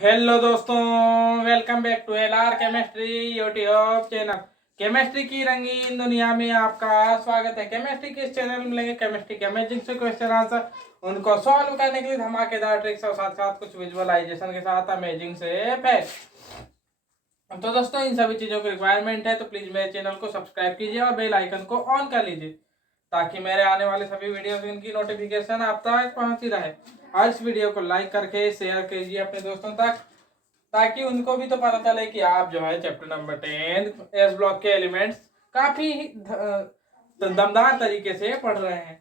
Hello दोस्तों, welcome back to LR chemistry YouTube channel. Chemistry की रंगीन दुनिया में आपका स्वागत है। केमिस्ट्री के इस चैनल में मिलेंगे केमिस्ट्री के अमेजिंग से क्वेश्चन आंसर, उनको सॉल्व करने के लिए धमाकेदार ट्रिक्स और साथ साथ कुछ विजुअलाइजेशन के साथ अमेजिंग से फैक्ट। तो दोस्तों, इन सभी चीज़ों की रिक्वायरमेंट है तो प्लीज़ मेरे चैनल को सब्सक्राइब कीजिए और बेल आइकन को ऑन कर लीजिए ताकि मेरे आने वाले सभी वीडियो की नोटिफिकेशन आप तक पहुंचती रहे। और इस वीडियो को लाइक करके शेयर कीजिए अपने दोस्तों तक ताकि उनको भी तो पता चले कि आप जो है चैप्टर नंबर 10 एस ब्लॉक के एलिमेंट्स काफी दमदार तरीके से पढ़ रहे हैं।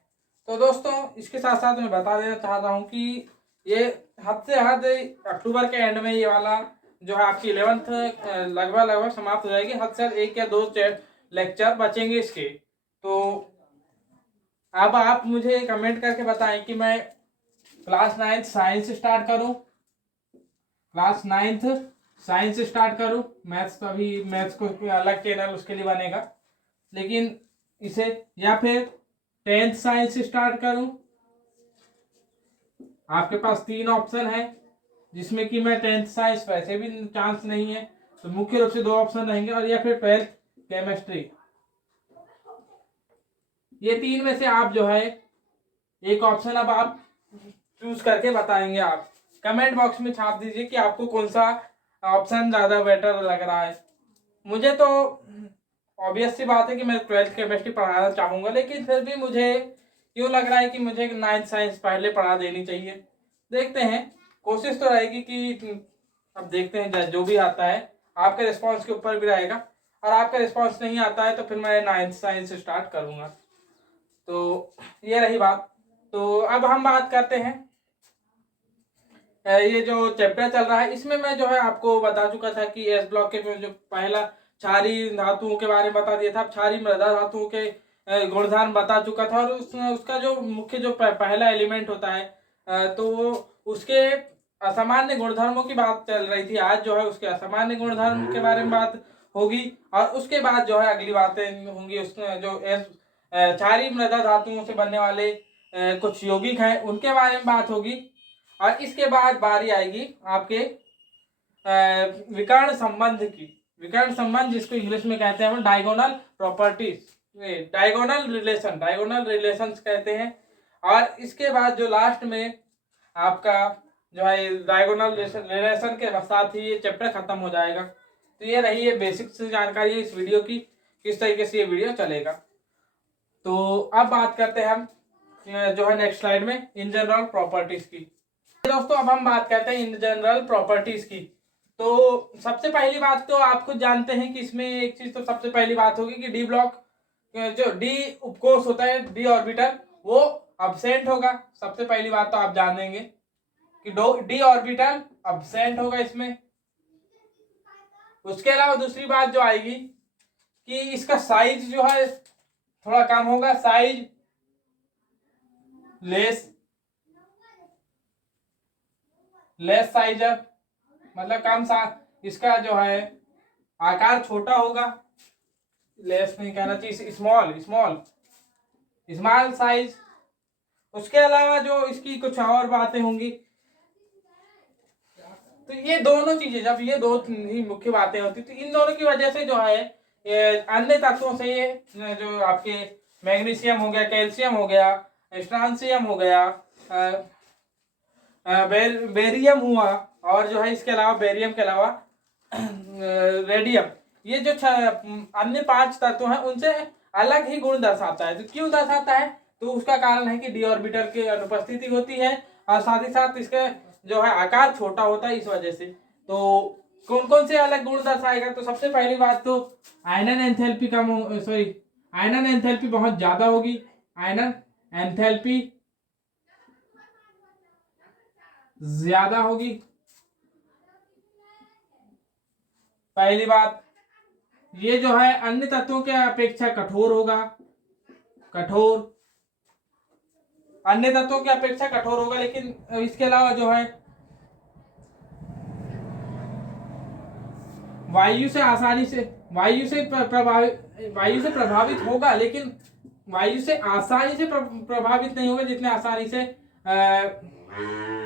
तो दोस्तों, इसके साथ साथ मैं बता देना चाहता हूँ कि ये हद से हद अक्टूबर के एंड में ये वाला जो है आपकी 11th लगभग लगभग समाप्त हो जाएगी। हद से हद एक या दो लेक्चर बचेंगे इसके। तो अब आप मुझे कमेंट करके बताएं कि मैं क्लास 9 साइंस स्टार्ट करूं, क्लास 9th साइंस स्टार्ट करूं। मैथ्स तो अभी मैथ्स को अलग चैनल उसके लिए बनेगा, लेकिन इसे या फिर 10th साइंस स्टार्ट करूं। आपके पास तीन ऑप्शन है जिसमें कि मैं 10th साइंस वैसे भी चांस नहीं है तो मुख्य रूप से दो ऑप्शन रहेंगे, और या फिर 12th केमिस्ट्री। ये तीन में से आप जो है एक ऑप्शन अब आप चूज करके बताएंगे। आप कमेंट बॉक्स में छाप दीजिए कि आपको कौन सा ऑप्शन ज़्यादा बेटर लग रहा है। मुझे तो ऑब्वियस सी बात है कि मैं 12th केमिस्ट्री पढ़ाना चाहूँगा, लेकिन फिर भी मुझे क्यों लग रहा है कि मुझे 9th साइंस पहले पढ़ा देनी चाहिए। देखते हैं, कोशिश तो रहेगी कि अब देखते हैं जो भी आता है आपके रिस्पॉन्स के ऊपर भी रहेगा। और आपका रिस्पॉन्स नहीं आता है तो फिर मैं 9th साइंस स्टार्ट करूँगा। तो ये रही बात। तो अब हम बात करते हैं ये जो चैप्टर चल रहा है इसमें मैं जो है आपको बता चुका था कि एस ब्लॉक के जो पहला क्षारीय धातुओं के बारे में बता दिया था। क्षारीय मृदा धातुओं के गुणधर्म बता चुका था, और उसका जो मुख्य जो पहला एलिमेंट होता है तो उसके असामान्य गुणधर्मों की बात चल रही थी। आज जो है उसके असामान्य गुणधर्म के बारे में बात होगी, और उसके बाद जो है अगली बातें होंगी उसमें जो क्षारीय मृदा धातुओं से बनने वाले कुछ यौगिक हैं उनके बारे में बात होगी। और इसके बाद बारी आएगी आपके विकर्ण संबंध की। विकर्ण संबंध जिसको इंग्लिश में कहते हैं डायगोनल प्रॉपर्टीज, डायगोनल रिलेशंस कहते हैं। और इसके बाद जो लास्ट में आपका जो है डायगोनल रिलेशन के साथ ही ये चैप्टर खत्म हो जाएगा। तो ये रही है बेसिक से जानकारी इस वीडियो की, किस तरीके से ये वीडियो चलेगा। तो अब बात करते हैं हम जो है नेक्स्ट स्लाइड में इन जनरल प्रॉपर्टीज की। दोस्तों, अब हम बात करते हैं इन जनरल प्रॉपर्टीज की। तो सबसे पहली बात तो आप खुद जानते हैं कि इसमें एक चीज तो सबसे पहली बात होगी कि डी ब्लॉक जो डी उपकोष होता है, डी ऑर्बिटल, वो अब्सेंट होगा। सबसे पहली बात तो आप जानेंगे कि डी ऑर्बिटल अब्सेंट होगा इसमें। उसके अलावा दूसरी बात जो आएगी कि इसका साइज जो है थोड़ा कम होगा, साइज लेस साइज, मतलब कम सा इसका जो है आकार छोटा होगा। लेस नहीं कहना चाहिए, स्मॉल साइज। उसके अलावा जो इसकी कुछ और बातें होंगी, तो ये दोनों चीजें जब ये दो ही मुख्य बातें होती तो इन दोनों की वजह से जो है अन्य तत्वों से ये जो आपके मैग्नीशियम हो गया, कैल्शियम हो गया, स्ट्रांसियम हो गया, बेरियम हुआ, और जो है इसके अलावा बेरियम के अलावा रेडियम, ये जो अन्य 5 तत्व हैं उनसे अलग ही गुण दर्शाता है। तो क्यों दर्शाता है? तो उसका कारण है कि डी ऑर्बिटल की अनुपस्थिति होती है, और साथ ही साथ इसके जो है आकार छोटा होता है इस वजह से। तो कौन कौन से अलग गुण दर्शाएगा? तो सबसे पहली बात तो आयनन एंथैल्पी आयनन एंथैल्पी बहुत ज्यादा होगी। आयनन एंथैल्पी ज्यादा होगी, पहली बात। ये जो है अन्य तत्वों के अपेक्षा कठोर होगा, अन्य तत्वों की अपेक्षा कठोर होगा। लेकिन इसके अलावा जो है वायु से प्रभावित होगा, लेकिन वायु से आसानी से प्रभावित नहीं होगा जितने आसानी से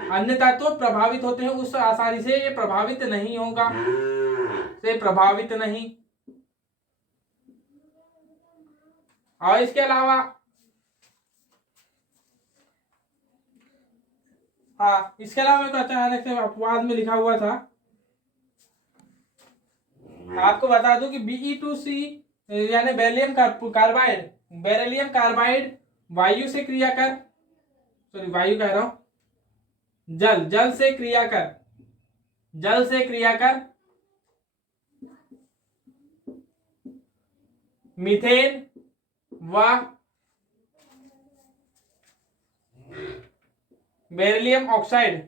अन्य तत्व प्रभावित होते हैं उस आसानी से ये प्रभावित नहीं होगा, से प्रभावित नहीं। और इसके अलावा हाँ, इसके अलावा मेरे को अचानक से अपवाद में लिखा हुआ था, आपको बता दूं कि Be2C यानी बेरिलियम कार्बाइड, बेरिलियम कार्बाइड वायु से क्रिया कर, सॉरी वायु कह रहा हूं, जल से क्रिया कर, जल से क्रिया कर मीथेन व बेरिलियम ऑक्साइड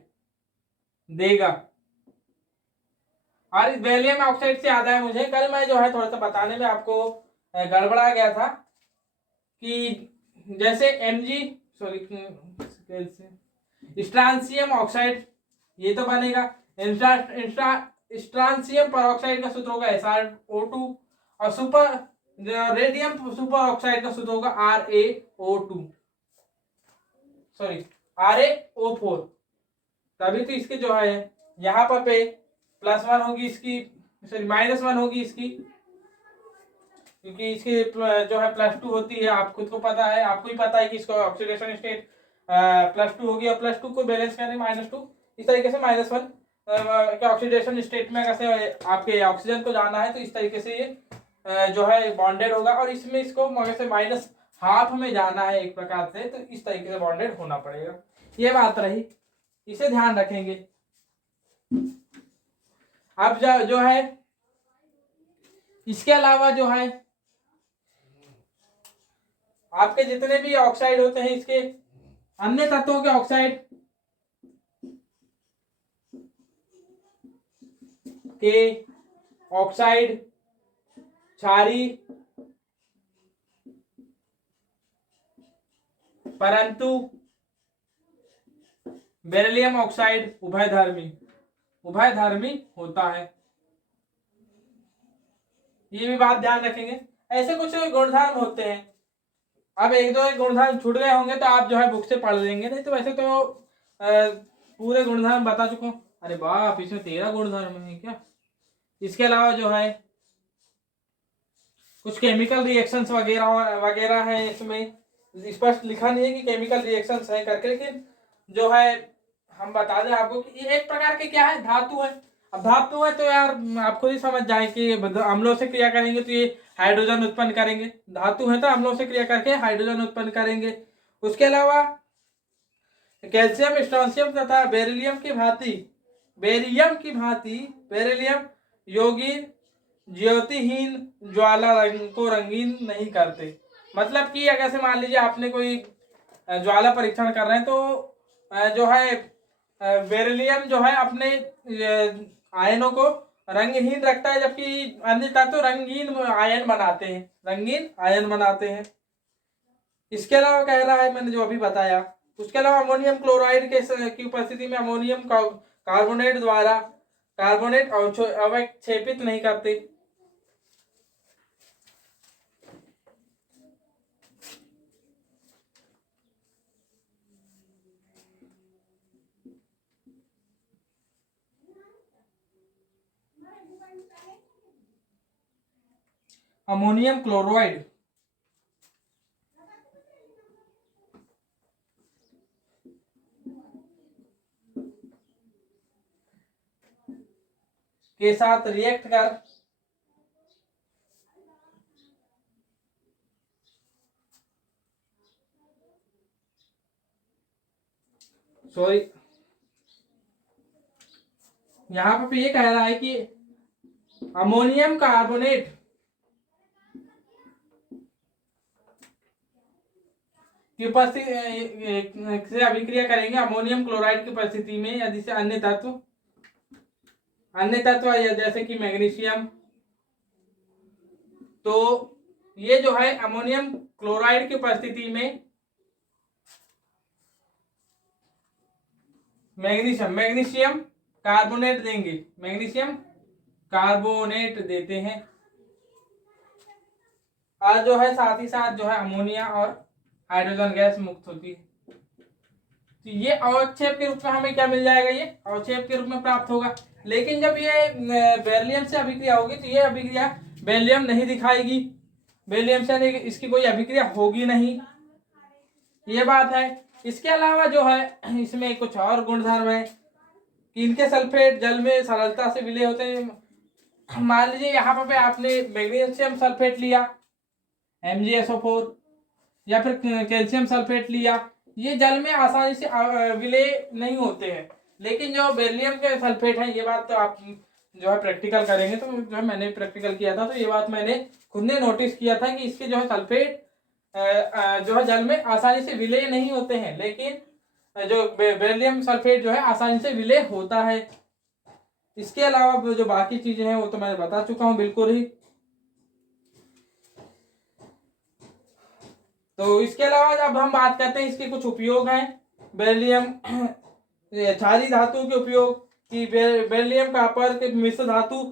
देगा। और इस बेरिलियम ऑक्साइड से याद है मुझे, कल मैं जो है थोड़ा सा बताने में आपको गड़बड़ा गया था कि जैसे Mg सॉरी स्ट्रांसियम ऑक्साइड ये तो बनेगा, स्ट्रांसियम पर ऑक्साइड का सूत्र होगा SrO2 और सुपर रेडियम सुपर ऑक्साइड का सूत्र होगा RaO2 सॉरी RaO4। तभी तो इसके जो है यहाँ पर पे +1 होगी इसकी, सॉरी -1 होगी इसकी, क्योंकि इसकी जो है +2 होती है, आप खुद को पता है, आपको ही पता है कि इसको ऑक्सीडेशन स्टेट +2 होगी और +2 को बैलेंस करें -2, इस तरीके से -1 के ऑक्सीडेशन स्टेट में कैसे आपके ऑक्सीजन को जाना है, तो इस तरीके से ये जो है बॉन्डेड होगा और इसमें इसको वैसे -½ में जाना है एक प्रकार से, तो इस तरीके से बॉन्डेड होना पड़ेगा। ये बात रही, इसे ध्यान रखेंगे। अब जो है इसके अलावा जो है आपके जितने भी ऑक्साइड होते हैं, इसके अन्य तत्वों के ऑक्साइड के ऑक्साइड क्षारी परंतु बेरिलियम ऑक्साइड उभयधर्मी होता है। ये भी बात ध्यान रखेंगे। ऐसे कुछ गुणधर्म होते हैं, अब एक गुणधर्म छूट गए होंगे तो आप जो है बुक से पढ़ लेंगे, नहीं तो वैसे तो पूरे गुणधर्म बता चुका हूं। अरे बाप, इसमें 13 गुणधर्म है क्या। इसके अलावा जो है कुछ केमिकल रिएक्शंस वगैरह वगैरह है, इसमें स्पष्ट लिखा नहीं है कि केमिकल रिएक्शंस है करके, लेकिन जो है हम बता दें आपको कि ये एक प्रकार के क्या है, धातु है। अब धातु है तो यार आप खुद ही समझ जाए कि अम्लों से क्रिया करेंगे तो ये हाइड्रोजन उत्पन्न करेंगे, धातु है तो अम्लों से क्रिया करके हाइड्रोजन उत्पन्न करेंगे। उसके अलावा कैल्शियम स्ट्रोंशियम तथा बेरिलियम की भांति बेरिलियम योगी ज्योतिहीन ज्वाला को रंगीन नहीं करते। मतलब कि अगर से मान लीजिए आपने कोई ज्वाला परीक्षण कर रहे हैं तो जो है बेरिलियम जो है अपने आयनों को रंगहीन रखता है, जबकि अन्य तत्व रंगीन आयन बनाते हैं। इसके अलावा कह रहा है मैंने जो अभी बताया, उसके अलावा अमोनियम क्लोराइड की उपस्थिति में अमोनियम कार्बोनेट द्वारा कार्बोनेट अवक्षेपित नहीं करते। अमोनियम क्लोराइड के साथ रिएक्ट कर यहां पे ये कह रहा है कि अमोनियम कार्बोनेट की उपस्थिति से अभिक्रिया करेंगे अमोनियम क्लोराइड की उपस्थिति में यदि से अन्य तत्व जैसे कि मैग्नीशियम, तो ये जो है अमोनियम क्लोराइड की उपस्थिति में मैग्नीशियम कार्बोनेट देंगे, मैग्नीशियम कार्बोनेट देते हैं। और जो है साथ ही साथ जो है अमोनिया और हाइड्रोजन गैस मुक्त होती है। तो ये अवक्षेप के रूप में हमें क्या मिल जाएगा, ये अवक्षेप के रूप में प्राप्त होगा। लेकिन जब ये बेरिलियम से अभिक्रिया होगी तो ये अभिक्रिया बेरिलियम नहीं दिखाएगी, बेरिलियम से इसकी कोई अभिक्रिया होगी नहीं, ये बात है। इसके अलावा जो है इसमें कुछ और गुणधर्म है कि इनके सल्फेट जल में सरलता से विलय होते हैं। मान लीजिए यहाँ पे आपने मैग्नीशियम सल्फेट लिया MgSO4 या फिर कैल्शियम सल्फेट लिया, ये जल में आसानी से विलय नहीं होते हैं। लेकिन जो बेरिलियम के सल्फेट हैं, ये बात तो आप जो है प्रैक्टिकल करेंगे, तो जो है मैंने प्रैक्टिकल किया था तो ये बात मैंने खुद ने नोटिस किया था कि इसके जो है सल्फेट जो है जल में आसानी से विलय नहीं होते हैं, लेकिन जो बेरिलियम सल्फेट जो है आसानी से विलय होता है। इसके अलावा जो बाकी चीजें हैं वो तो मैं बता चुका हूं बिल्कुल ही। तो इसके अलावा जब हम बात करते हैं इसके कुछ उपयोग हैं, बेरिलियम क्षारीय धातु के उपयोग कि बेरिलियम कॉपर के मिश्र धातु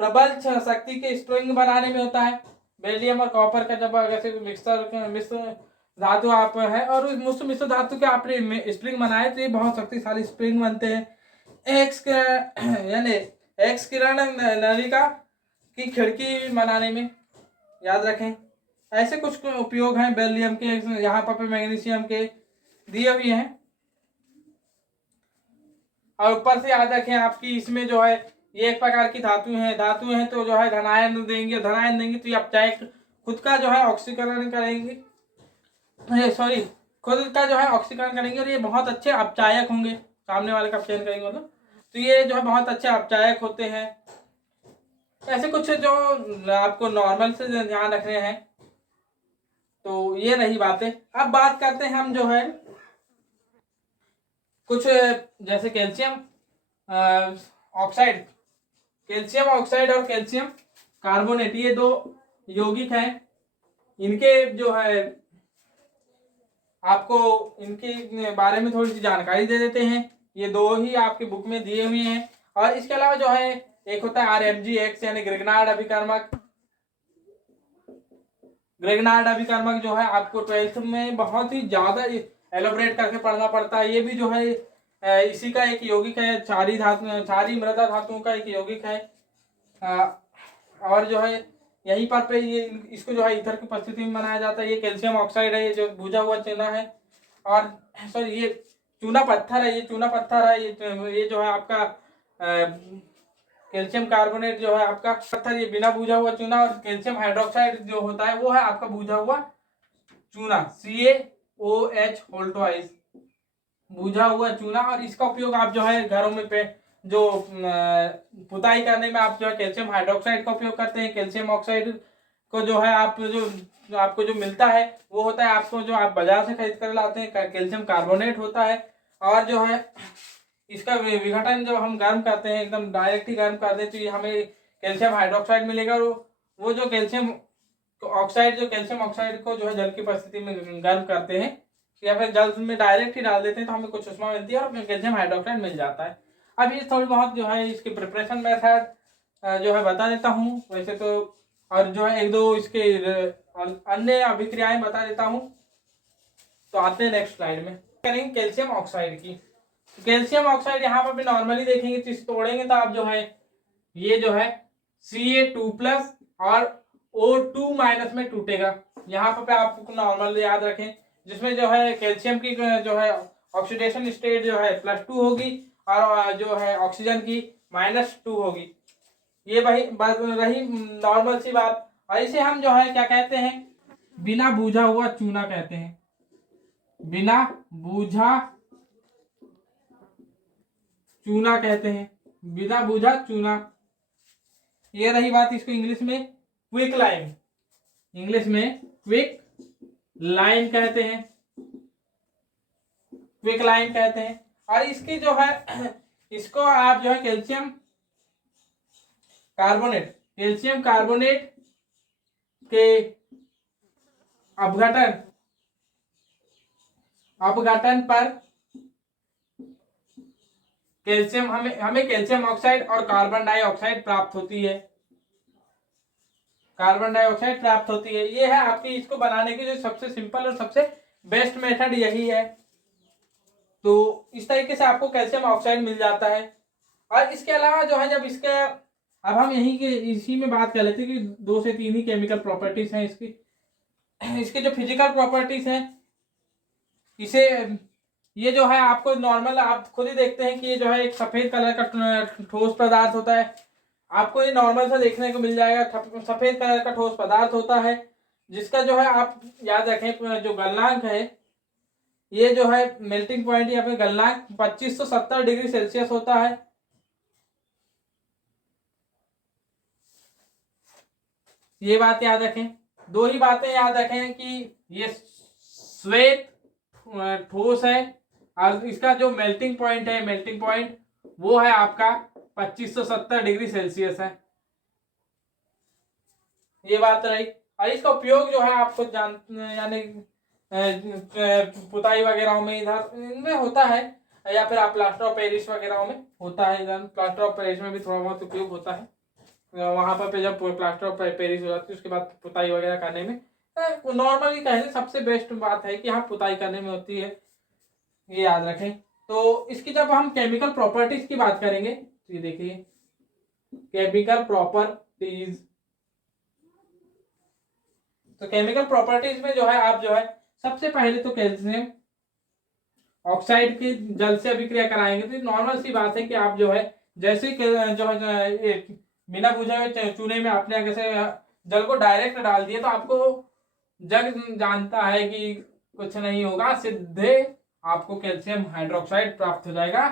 प्रबल शक्ति के स्प्रिंग बनाने में होता है। बेरिलियम और कॉपर का जब जैसे मिश्र धातु आप है और उस मिश्र धातु के आपने स्प्रिंग बनाए तो ये बहुत शक्तिशाली स्प्रिंग बनते हैं। यानी एक्स किरण नलिका की खिड़की बनाने में, याद रखें। ऐसे कुछ उपयोग हैं बेरिलियम के, यहाँ पर मैग्नीशियम के दिए हुए हैं। और ऊपर से याद रखें आपकी इसमें जो है ये एक प्रकार की धातु है तो जो है धनायन देंगे तो ये अपचायक खुद का जो है ऑक्सीकरण करेंगे, सॉरी खुद का जो है ऑक्सीकरण करेंगे और ये बहुत अच्छे अपचायक होंगे, सामने वाले का अपचयन करेंगे मतलब, तो ये जो है बहुत अच्छे अपचायक होते हैं। ऐसे कुछ जो आपको नॉर्मल से ध्यान रखने हैं। तो ये रही बातें। अब बात करते हैं हम जो है कुछ जैसे कैल्शियम ऑक्साइड, कैल्शियम ऑक्साइड और कैल्शियम कार्बोनेट, ये दो यौगिक हैं। इनके जो है आपको इनके बारे में थोड़ी सी जानकारी दे देते हैं। ये दो ही आपके बुक में दिए हुए हैं। और इसके अलावा जो है एक होता है RMgX यानी ग्रिग्नार्ड अभिकर्मक। ग्रिग्नार्ड अभिकर्मक जो है आपको 12th में बहुत ही ज्यादा एलोबरेट करके पढ़ना पड़ता है। ये भी जो है इसी का एक यौगिक है, क्षारीय मृदा धातुओं का एक यौगिक है। और जो है यहीं पर ये इसको जो है ईथर की उपस्थिति में बनाया जाता है। ये कैल्शियम ऑक्साइड है, ये जो भुजा हुआ चूना है। और सॉरी ये चूना पत्थर है, ये जो है आपका कैल्शियम कार्बोनेट जो है आपका पत्थर, ये बिना भुजा हुआ चूना। और कैल्शियम हाइड्रोक्साइड जो होता है वो है आपका भुजा हुआ चूना, CaOH होल्टवाइज, भुजा हुआ चूना। और इसका उपयोग आप जो है घरों में जो पुताई करने में आप जो है कैल्शियम हाइड्रोक्साइड का उपयोग करते हैं। कैल्शियम ऑक्साइड को जो है आपको जो मिलता है वो होता है, आपको जो आप बाजार से खरीद कर लाते हैं, कैल्शियम कार्बोनेट होता है। और जो है इसका विघटन जब हम गर्म करते हैं, एकदम डायरेक्ट ही गर्म कर दें, तो ये हमें कैल्शियम हाइड्रोक्साइड मिलेगा। और वो जो कैल्शियम ऑक्साइड को जो है जल की परिस्थिति में गर्म करते हैं या फिर जल में डायरेक्ट ही डाल देते हैं तो हमें कुछ उष्मा मिलती है और कैल्शियम हाइड्रोक्साइड मिल जाता है। अब ये थोड़ी बहुत जो है इसकी प्रिपरेशन मेथड जो है बता देता हूँ वैसे तो, और जो है एक दो इसके अन्य अभिक्रियाएं बता देता हूँ। तो आते हैं नेक्स्ट स्लाइड में, करेंगे कैल्शियम ऑक्साइड की। कैल्शियम ऑक्साइड यहाँ पर भी नॉर्मली देखेंगे तो इसे तोड़ेंगे तो आप जो है ये जो है Ca2+ और O2- में टूटेगा। यहाँ पर आपको नॉर्मल याद रखें, जिसमें जो है कैल्शियम की जो है ऑक्सीडेशन स्टेट जो है +2 होगी और जो है ऑक्सीजन की -2 होगी। ये रही नॉर्मल सी बात। और इसे हम जो है क्या कहते हैं, बिना बूझा हुआ चूना कहते हैं, बिना बूझा चूना कहते हैं, बिना बूझा चूना। ये रही बात। इसको इंग्लिश में क्विक लाइम कहते हैं, क्विक लाइम कहते हैं। और इसकी जो है इसको आप जो है कैल्शियम कार्बोनेट के अपघटन पर कैल्शियम हमें कैल्शियम ऑक्साइड और कार्बन डाइऑक्साइड प्राप्त होती है, ये है आपकी इसको बनाने की जो सबसे सिंपल और सबसे बेस्ट मेथड यही है। तो इस तरीके से आपको कैल्शियम ऑक्साइड मिल जाता है। और इसके अलावा जो है, जब इसके, अब हम यहीं के इसी में बात कर लेते हैं कि 2 से 3 ही केमिकल प्रॉपर्टीज हैं इसकी। इसके जो फिजिकल प्रॉपर्टीज हैं, इसे, ये जो है आपको नॉर्मल, आप खुद ही देखते हैं कि ये जो है एक सफेद कलर का ठोस पदार्थ होता है। आपको ये नॉर्मल सा देखने को मिल जाएगा, सफेद कलर का ठोस पदार्थ होता है, जिसका जो है आप याद रखें, जो गलनांक है, ये जो है मेल्टिंग पॉइंट या फिर गलनांक 2570 डिग्री सेल्सियस होता है। ये बात याद रखें। दो ही बातें याद रखें कि ये श्वेत ठोस है, और इसका जो मेल्टिंग पॉइंट है, मेल्टिंग पॉइंट वो है आपका 2570 डिग्री सेल्सियस है। ये बात रही। और इसका उपयोग जो है आपको जान, यानी पुताई वगैरह में इधर इनमें होता है, या फिर आप प्लास्टर ऑफ पेरिस वगैरह में होता है। इधर प्लास्टर ऑफ पेरिस में भी थोड़ा बहुत उपयोग होता है। वहां पर जब प्लास्टर ऑफ पेरिस हो जाती है, उसके बाद पुताई वगैरह करने में नॉर्मली कहते सबसे बेस्ट बात है कि हाँ पुताई करने में होती है। ये याद रखें। तो इसकी जब हम केमिकल प्रॉपर्टीज की बात करेंगे, तो ये देखिए केमिकल प्रॉपर्टीज। तो केमिकल प्रॉपर्टीज में जो है आप जो है सबसे पहले तो कैल्शियम ऑक्साइड की जल से अभिक्रिया कराएंगे। तो नॉर्मल सी बात है कि आप जो है जैसे जो है बिना बुझे हुए चूने में आपने जैसे जल को डायरेक्ट डाल दिया, तो आपको जग जानता है कि कुछ नहीं होगा, सीधे आपको कैल्शियम हाइड्रोक्साइड प्राप्त हो जाएगा,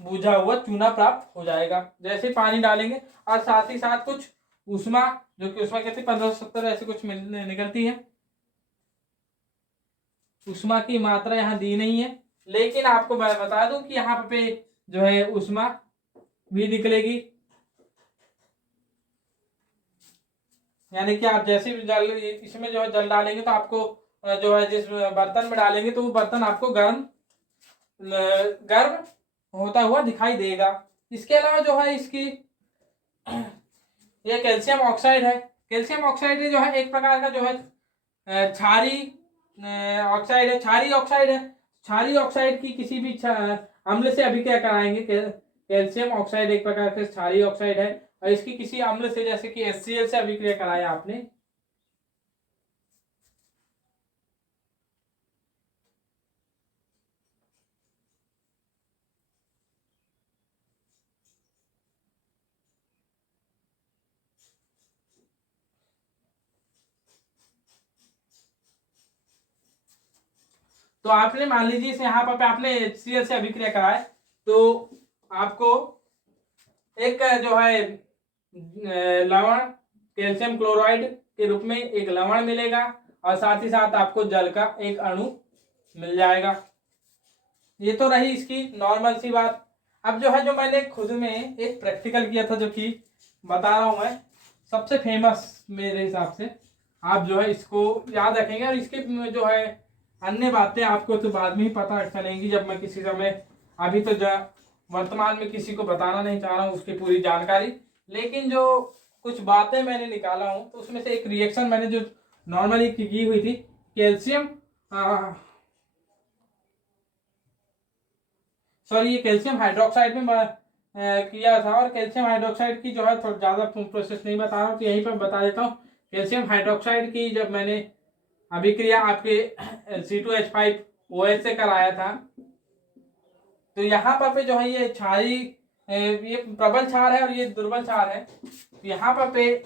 बुझा हुआ चूना प्राप्त हो जाएगा जैसे पानी डालेंगे। और साथ ही साथ कुछ उष्मा, जो कि उष्मा कहते 1570 ऐसे कुछ निकलती है। उष्मा की मात्रा यहाँ दी नहीं है, लेकिन आपको मैं बता दूं कि यहाँ पे जो है उष्मा भी निकलेगी। यानी कि आप जैसे भी जल इसमें जो है जल डालेंगे, तो आपको जो है जिस बर्तन में डालेंगे, तो वो बर्तन आपको गर्म गर्म होता हुआ दिखाई देगा। इसके अलावा जो है इसकी ये कैल्शियम ऑक्साइड है। कैल्शियम ऑक्साइड जो है एक प्रकार का जो है क्षारी ऑक्साइड है, क्षारी ऑक्साइड है। क्षारी ऑक्साइड की किसी भी अम्ल से अभिक्रिया कराएंगे। कैल्शियम ऑक्साइड एक प्रकार का क्षारी ऑक्साइड है, और इसकी किसी अम्ल से, जैसे कि HCl से अभिक्रिया कराया आपने, तो आपने मान लीजिए इसे यहाँ पर आपने HCl से अभिक्रिया कराए, तो आपको एक जो है लवण कैल्शियम क्लोराइड के रूप में एक लवण मिलेगा, और साथ ही साथ आपको जल का एक अणु मिल जाएगा। ये तो रही इसकी नॉर्मल सी बात। अब जो है, जो मैंने खुद में एक प्रैक्टिकल किया था, जो कि बता रहा हूं मैं, सबसे फेमस मेरे हिसाब से, आप जो है इसको याद रखेंगे। और इसके जो है अन्य बातें आपको तो बाद में ही पता चलेंगी, जब मैं किसी समय, अभी तो वर्तमान में किसी को बताना नहीं चाह रहा हूँ उसकी पूरी जानकारी, लेकिन जो कुछ बातें मैंने निकाला हूँ, तो उसमें से एक रिएक्शन मैंने जो नॉर्मली की हुई थी, कैल्शियम सॉरी ये कैल्शियम हाइड्रोक्साइड में किया था। और कैल्शियम हाइड्रोक्साइड की जो है थोड़ा ज़्यादा प्रोसेस नहीं बता रहा हूँ, तो यहीं पर बता देता हूँ। कैल्शियम हाइड्रोक्साइड की जब मैंने अभिक्रिया आपके C2H5OH से कराया था, तो यहाँ पर पे जो है ये क्षारी, ये प्रबल क्षार है और ये दुर्बल क्षार है। तो यहाँ पर पे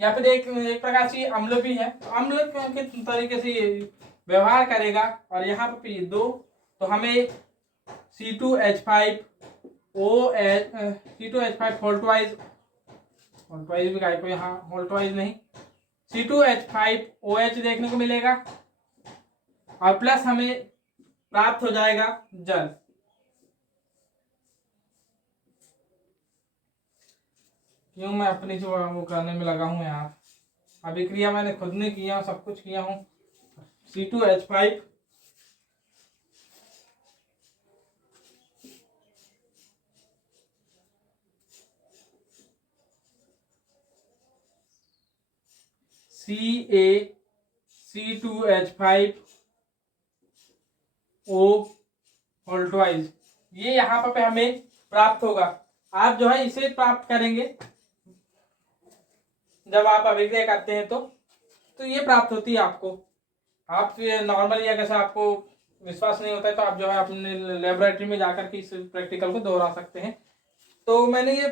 या फिर एक प्रकार से अम्ल भी है, तो अम्ल के तरीके से ये व्यवहार करेगा। और यहाँ पर ये दो, तो हमें C2H5OH, C2H5 होल्टवाइज, होल्टवाइज भी गाय को यहाँ होल्टवाइज नहीं, C2H5OH देखने को मिलेगा, और प्लस हमें प्राप्त हो जाएगा जल। क्यों मैं अपनी जो वो करने में लगा हूँ यार, अभिक्रिया मैंने खुद ने किया, सब कुछ किया हूँ। C2H5 CaC2H5 ओ वोल्टवाइज, ये यहाँ पर पे हमें प्राप्त होगा। आप जो है इसे प्राप्त करेंगे जब आप अभिक्रिया करते हैं तो ये प्राप्त होती है आपको। आप नॉर्मली अगर से आपको विश्वास नहीं होता है तो आप जो है अपने लेबोरेटरी में जाकर के इस प्रैक्टिकल को दोहरा सकते हैं। तो मैंने ये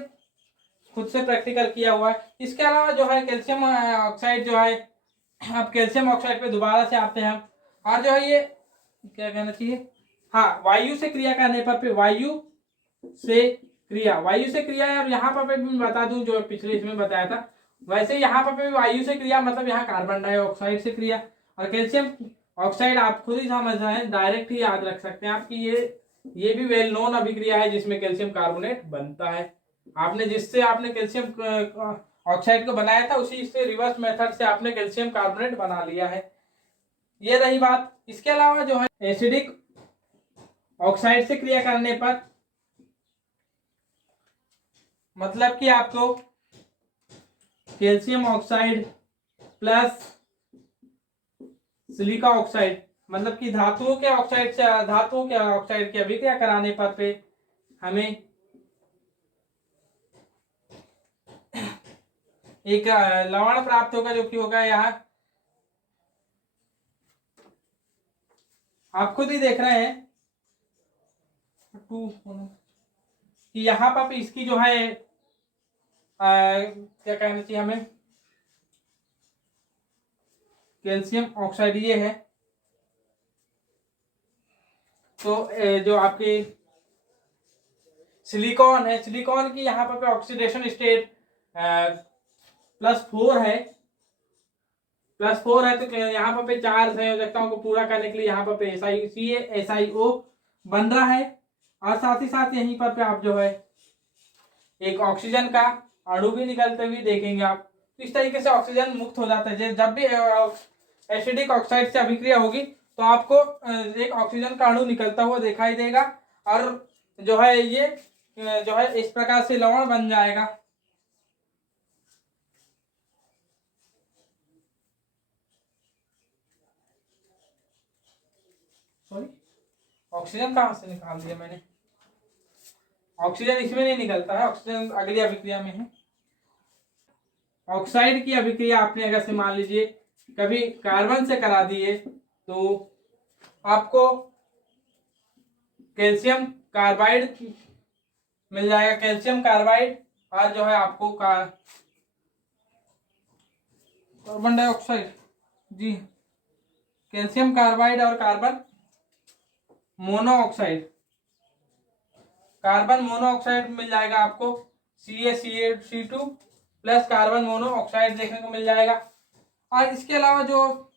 खुद से प्रैक्टिकल किया हुआ है। इसके अलावा जो है कैल्शियम ऑक्साइड जो है, अब कैल्शियम ऑक्साइड पे दोबारा से आते हैं हम। और जो है ये क्या कहना चाहिए, हाँ, वायु से क्रिया करने पर पे वायु से क्रिया है। और यहाँ पर भी मैं बता दूं, जो पिछले इसमें बताया था वैसे यहाँ पर भी वायु से क्रिया, मतलब यहाँ कार्बन डाइऑक्साइड से क्रिया। और कैल्शियम ऑक्साइड आप खुद ही समझ रहे हैं, डायरेक्ट ही याद रख सकते हैं आपकी ये भी वेल नोन अभिक्रिया है जिसमें कैल्शियम कार्बोनेट बनता है। आपने जिससे आपने कैल्शियम ऑक्साइड को बनाया था उसी से रिवर्स मेथड से आपने कैल्शियम कार्बोनेट बना लिया है। ये रही बात। इसके अलावा जो है एसिडिक ऑक्साइड से क्रिया करने पर, मतलब कि आपको calcium oxide plus silica oxide, मतलब कि धातुओं के ऑक्साइड की अभिक्रिया कराने पर पे हमें एक लवण प्राप्त होगा, जो कि होगा यहाँ, आप खुद ही देख रहे हैं कि यहाँ पर इसकी जो है क्या कहना चाहिए हमें, कैल्शियम ऑक्साइड ये है। तो जो आपकी सिलिकॉन है, सिलिकॉन की यहाँ पर ऑक्सीडेशन स्टेट +4 है, तो यहाँ पर 4 संयोजकताओं को पूरा करने के लिए यहाँ पर SiO बन रहा है। और साथ ही साथ यहीं पर आप जो है एक ऑक्सीजन का अणु भी निकलते हुए देखेंगे आप। तो इस तरीके से ऑक्सीजन मुक्त हो जाता है। जब भी एसिडिक ऑक्साइड से अभिक्रिया होगी तो आपको एक ऑक्सीजन का अणु निकलता हुआ दिखाई देगा, और जो है ये जो है इस प्रकार से लवण बन जाएगा। सॉरी, ऑक्सीजन कहाँ से निकाल दिया मैंने, ऑक्सीजन इसमें नहीं निकलता है, ऑक्सीजन अगली अभिक्रिया में है। ऑक्साइड की अभिक्रिया आपने अगर से मान लीजिए कभी कार्बन से करा दिए तो आपको कैल्शियम कार्बाइड मिल जाएगा, कैल्शियम कार्बाइड। और जो है आपको कार्बन डाइऑक्साइड, जी, कैल्शियम कार्बाइड और कार्बन मोनोऑक्साइड मिल जाएगा आपको, CaCO2 प्लस कार्बन मोनोऑक्साइड देखने को मिल जाएगा। और इसके अलावा जो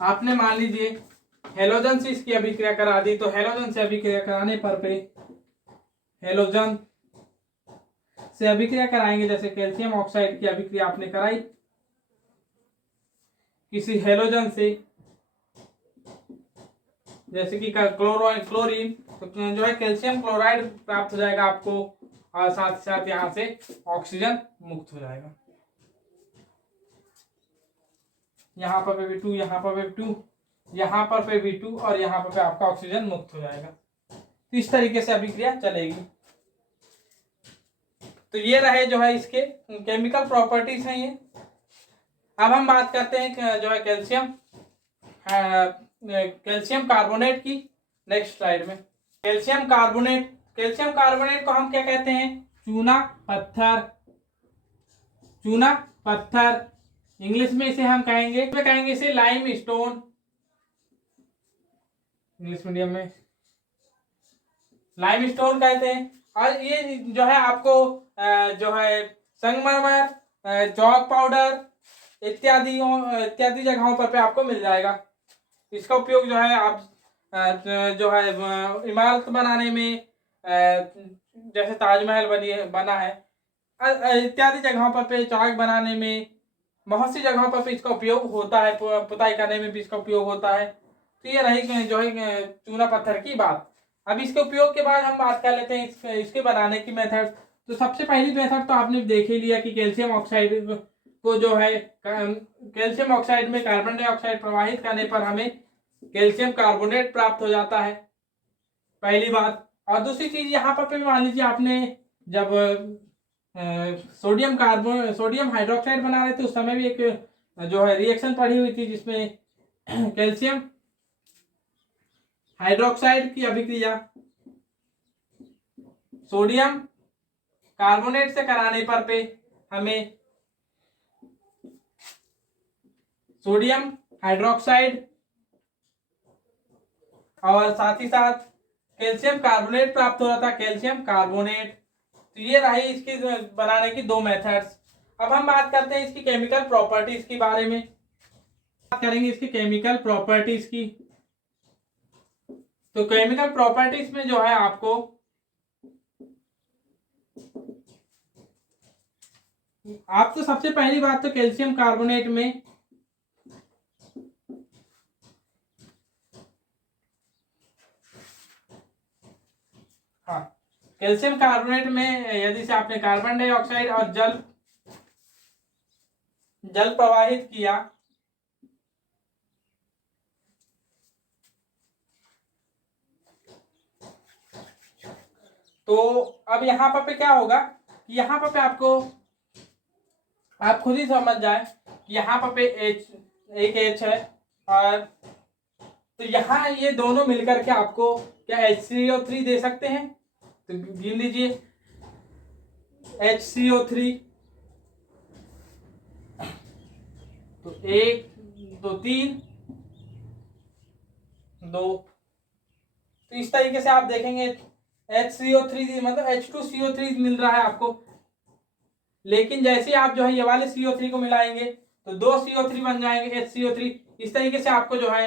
आपने मान लीजिए हेलोजन से इसकी अभिक्रिया करा दी, तो हेलोजन से अभिक्रिया कराने पर पे हेलोजन से अभिक्रिया कराएंगे, जैसे कैल्शियम ऑक्साइड की अभिक्रिया आपने कराई किसी हेलोजन से, जैसे कि क्लोरीन, तो जो है कैल्शियम क्लोराइड प्राप्त हो जाएगा आपको। और साथ साथ यहाँ से ऑक्सीजन मुक्त हो जाएगा। यहाँ पर भी 2, यहाँ पर भी 2, यहाँ पर भी 2, और यहाँ पर आपका ऑक्सीजन मुक्त हो जाएगा। तो इस तरीके से अभिक्रिया चलेगी। तो ये रहे जो है इसके केमिकल प्रॉपर्टीज हैं ये। अब हम बात करते हैं जो है कैल्शियम कार्बोनेट की, नेक्स्ट स्लाइड में। कैल्शियम कार्बोनेट को हम क्या कहते हैं, चूना पत्थर। इंग्लिश में इसे हम कहेंगे इसे लाइम स्टोन, इंग्लिश मीडियम में लाइम स्टोन कहते हैं। और ये जो है आपको जो है संगमरमर, चौक पाउडर इत्यादि जगहों पर पे आपको मिल जाएगा। इसका उपयोग जो है आप जो है इमारत बनाने में, जैसे ताजमहल बना है, इत्यादि जगहों पर पे चौक बनाने में, बहुत सी जगहों पर इसका उपयोग होता है, पुताई करने में भी इसका उपयोग होता है। तो ये रही जो है चूना पत्थर की बात। अब इसके उपयोग के बाद हम बात कर लेते हैं इसके बनाने की मेथड। तो सबसे पहली मेथड तो आपने देख ही लिया कि कैल्शियम ऑक्साइड को जो है कैल्शियम ऑक्साइड में कार्बन डाइऑक्साइड प्रवाहित करने पर हमें कैल्शियम कार्बोनेट प्राप्त हो जाता है, पहली बात। और दूसरी चीज यहाँ पर मान लीजिए आपने जब सोडियम हाइड्रोक्साइड बना रहे थे उस समय भी एक जो है रिएक्शन पड़ी हुई थी जिसमें कैल्शियम हाइड्रोक्साइड की अभिक्रिया सोडियम कार्बोनेट से कराने पर पे हमें सोडियम हाइड्रोक्साइड और साथ ही साथ कैल्शियम कार्बोनेट प्राप्त हो रहा था, कैल्शियम कार्बोनेट। तो ये रही इसकी बनाने की दो मेथड्स। अब हम बात करते हैं इसकी केमिकल प्रॉपर्टीज के बारे में, बात करेंगे इसकी केमिकल प्रॉपर्टीज की। तो केमिकल प्रॉपर्टीज में जो है आपको आप तो सबसे पहली बात तो कैल्शियम कार्बोनेट में हाँ कैल्शियम कार्बोनेट में यदि से आपने कार्बन डाइऑक्साइड और जल प्रवाहित किया तो अब यहाँ पर पे क्या होगा कि यहाँ पर पे आपको आप खुद ही समझ जाए कि यहाँ पर पे एक H है और तो यहाँ ये दोनों मिलकर के आपको क्या HCO3 दे सकते हैं। तो गिन लीजिए HCO3 तो 1 2 3 2। तो इस तरीके से आप देखेंगे HCO3 मतलब H2CO3 मिल रहा है आपको। लेकिन जैसे आप जो है ये वाले CO3 को मिलाएंगे तो दो CO3 बन जाएंगे HCO3। इस तरीके से आपको जो है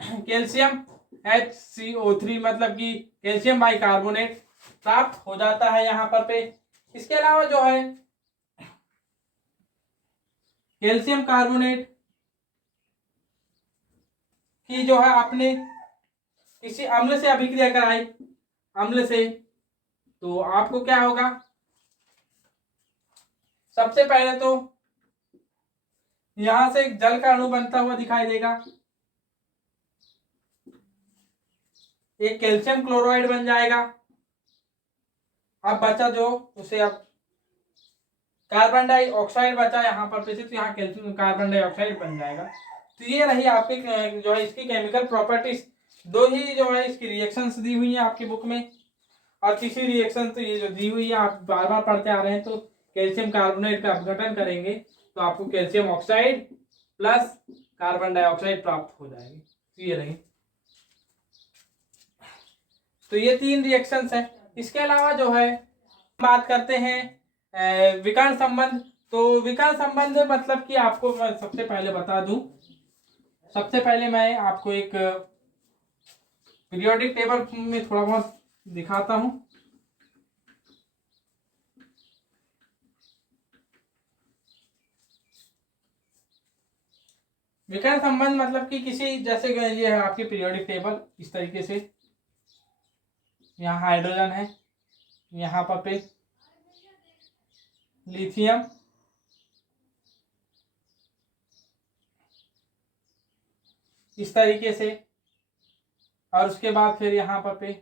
कैल्शियम HCO3 मतलब कि कैल्शियम बाइकार्बोनेट प्राप्त हो जाता है यहाँ पर पे। इसके अलावा जो है कैल्शियम कार्बोनेट की जो है आपने किसी अम्ल से अभिक्रिया कराई, अम्ल से, तो आपको क्या होगा, सबसे पहले तो यहां से एक जल का अणु बनता हुआ दिखाई देगा, एक कैल्शियम क्लोराइड बन जाएगा। अब बचा जो उसे अब कार्बन डाइऑक्साइड बचा यहाँ पर फिर से, तो यहाँ कैल्शियम कार्बन डाइऑक्साइड बन जाएगा। तो ये रही आपकी जो है इसकी केमिकल प्रॉपर्टीज। दो ही जो है इसकी रिएक्शंस दी हुई है आपकी बुक में, और तीसरी रिएक्शन तो ये जो दी हुई है आप बार बार पढ़ते आ रहे हैं। तो कैल्शियम कार्बोनेट का अपघटन करेंगे तो आपको calcium oxide plus carbon dioxide प्राप्त हो जाएगी। तो ये रही, तो ये तीन रिएक्शंस है। इसके अलावा जो है बात करते हैं विकर्ण संबंध। तो विकर्ण संबंध मतलब कि आपको मैं सबसे पहले बता दूं, सबसे पहले मैं आपको एक पीरियोडिक टेबल में थोड़ा बहुत दिखाता हूं। विकर्ण संबंध मतलब कि किसी जैसे ये है आपकी पीरियोडिक टेबल, इस तरीके से यहाँ हाइड्रोजन है, यहाँ पर पे लिथियम, इस तरीके से, और उसके बाद फिर यहाँ पर पे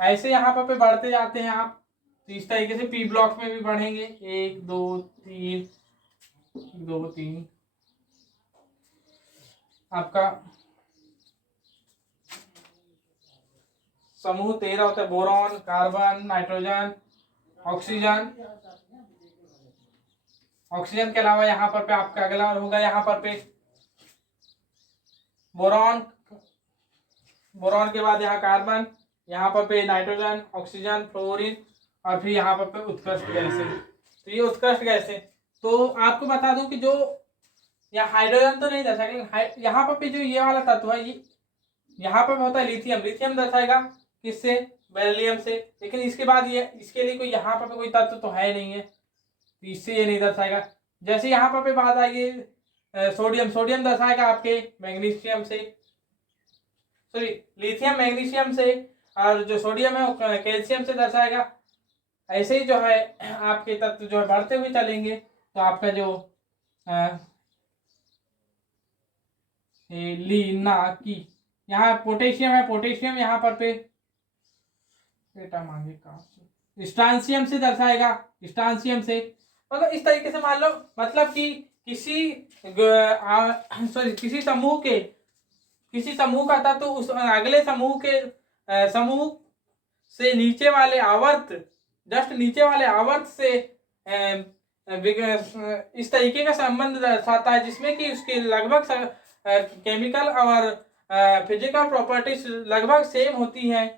ऐसे यहाँ पर पे बढ़ते जाते हैं आप। तो इस तरीके से पी ब्लॉक में भी बढ़ेंगे, 1 2 3 2 3 आपका समूह 13 होता है, boron, carbon, nitrogen, oxygen. Oxygen के अलावा यहाँ पर पे आपका अगला होगा यहाँ पर पे बोरॉन, बोरॉन के बाद यहाँ कार्बन, यहाँ पर पे नाइट्रोजन, ऑक्सीजन, फ्लोरीन, और फिर यहाँ पर पे उत्कृष्ट गैसें। तो ये उत्कृष्ट गैसें, तो आपको बता दूं कि जो यहाँ हाइड्रोजन तो नहीं दर्शाएगा, यहाँ पर पे जो ये वाला तत्व है ये यहाँ पर होता है लिथियम, लिथियम दर्शाएगा किससे, बेरिलियम से। लेकिन इसके बाद ये इसके लिए कोई यहाँ पर कोई तत्व तो है नहीं है, तो इससे ये नहीं दर्शाएगा। जैसे यहाँ पर बात आएगी सोडियम, सोडियम दर्शाएगा आपके मैग्नीशियम से, सॉरी लिथियम मैग्नीशियम से, और जो सोडियम है वो कैल्शियम से दर्शाएगा। ऐसे ही जो है आपके तत्व जो है बढ़ते हुए चलेंगे, तो आपका जो लीना की यहाँ पोटेशियम है, पोटेशियम यहाँ पर पे बेटा मांगे कहाँ से, स्ट्रांसियम से दर्शाएगा, स्ट्रांसियम से। मतलब इस तरीके से मान लो, मतलब कि किसी समूह का था, तो उस अगले समूह के समूह से नीचे वाले आवर्त, जस्ट नीचे वाले आवर्त से इस तरीके का संबंध दर्शाता है जिसमें कि उसके लगभग केमिकल और फिजिकल प्रॉपर्टीज लगभग सेम होती हैं।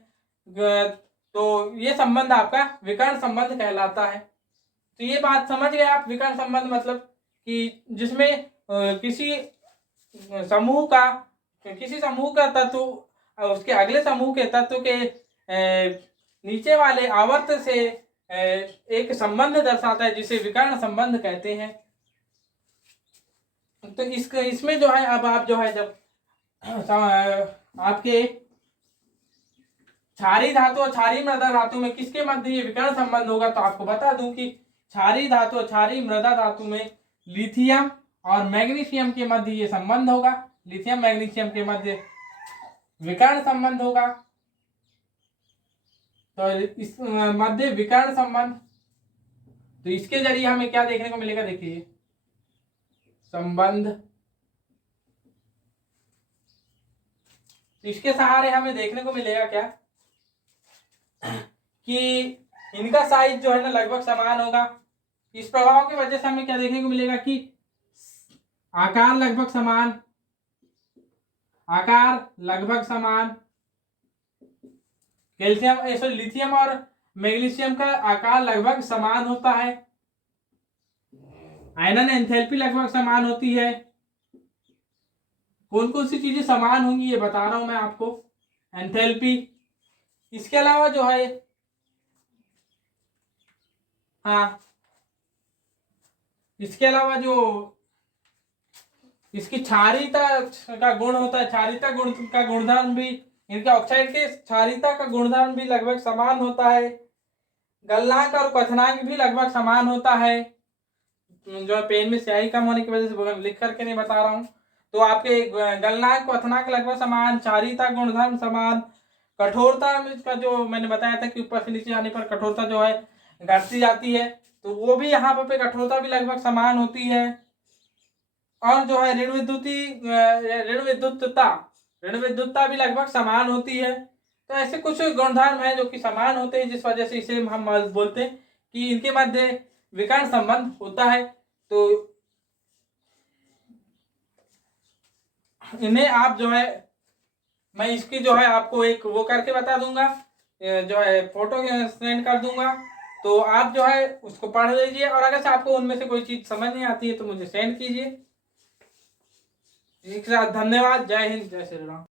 तो ये संबंध आपका विकर्ण संबंध कहलाता है। तो ये बात समझ गए आप, विकर्ण संबंध मतलब कि जिसमें किसी समूह का तत्व उसके अगले समूह के तत्व के नीचे वाले आवर्त से एक संबंध दर्शाता है, जिसे विकर्ण संबंध कहते हैं। तो इसमें जो है, अब आप जो है जब आपके क्षारीय धातु और क्षारीय मृदा धातु में किसके मध्य ये विकर्ण संबंध होगा, तो आपको बता दूं कि क्षारीय धातु और क्षारीय मृदा धातु में लिथियम और मैग्नीशियम के मध्य ये संबंध होगा, लिथियम मैग्नीशियम के मध्य विकर्ण संबंध होगा। तो इस मध्य विकर्ण संबंध, तो इसके जरिए हमें क्या देखने को मिलेगा, देखिए संबंध, इसके सहारे हमें देखने को मिलेगा क्या कि इनका साइज जो है ना लगभग समान होगा। इस प्रभाव की वजह से हमें क्या देखने को मिलेगा कि आकार लगभग समान, लिथियम और मैग्नीशियम का आकार लगभग समान होता है, आयनन एंथैल्पी लगभग समान होती है। कौन कौन सी चीजें समान होंगी ये बता रहा हूं मैं आपको, एंथैल्पी। इसके अलावा जो है इसके अलावा जो इसकी क्षारीयता का गुण होता है, क्षारीयता गुण का गुणधर्म भी, इनके ऑक्साइड के क्षारीयता का गुणधर्म भी लगभग समान होता है। गलनांक और क्वथनांक भी लगभग समान होता है। जो पेन में स्याही कम होने की वजह से लिख करके नहीं बता रहा हूं। तो आपके गलनांक क्वथनांक लगभग समान, क्षारीयता गुणधर्म समान, कठोरता का जो मैंने बताया था कि ऊपर से नीचे आने पर कठोरता जो है घटती जाती है, तो वो भी यहाँ पे कठोरता भी लगभग समान होती है। और जो है ऋण विद्युतता भी लगभग समान होती है। तो ऐसे कुछ गुणधर्म है जो कि समान होते हैं, जिस वजह से इसे हम बोलते हैं कि इनके मध्य विकर्ण संबंध होता है। तो इन्हें आप जो है, मैं इसकी जो है आपको एक वो करके बता दूंगा, जो है फोटो सेंड कर दूंगा, तो आप जो है उसको पढ़ लीजिए। और अगर से आपको उनमें से कोई चीज समझ नहीं आती है तो मुझे सेंड कीजिए। एक साथ धन्यवाद। जय हिंद, जय श्री राम।